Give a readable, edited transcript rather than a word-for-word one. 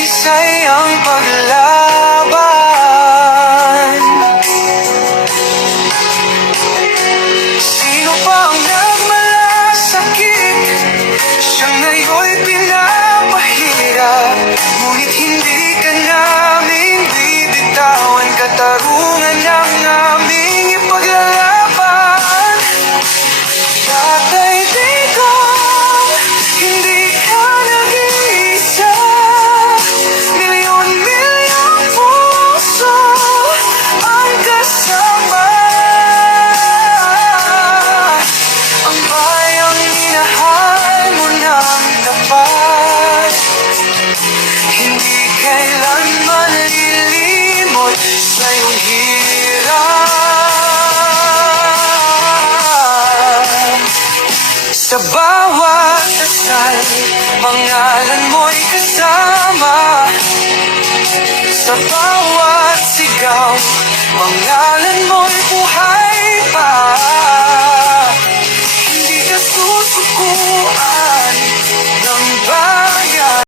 dalisay ang paglaban. Sino pa ang nagmalasakit? Siya ngayon'y pinapahirap, ngunit hindi ka namin bibitawan. Katarungan ang aming ipaglalaban. Tatay Digong, hindi ka nag-iisa. Milyon-milyong puso ang kasama. Ang bayang minahal mo ng tapat, hindi kailanman lilimot sa iyong hirap. Sa bawat dasal, pangalan mo'y kasama. Sa bawat sigaw, pangalan mo'y buhay pa. Hindi ka susukuan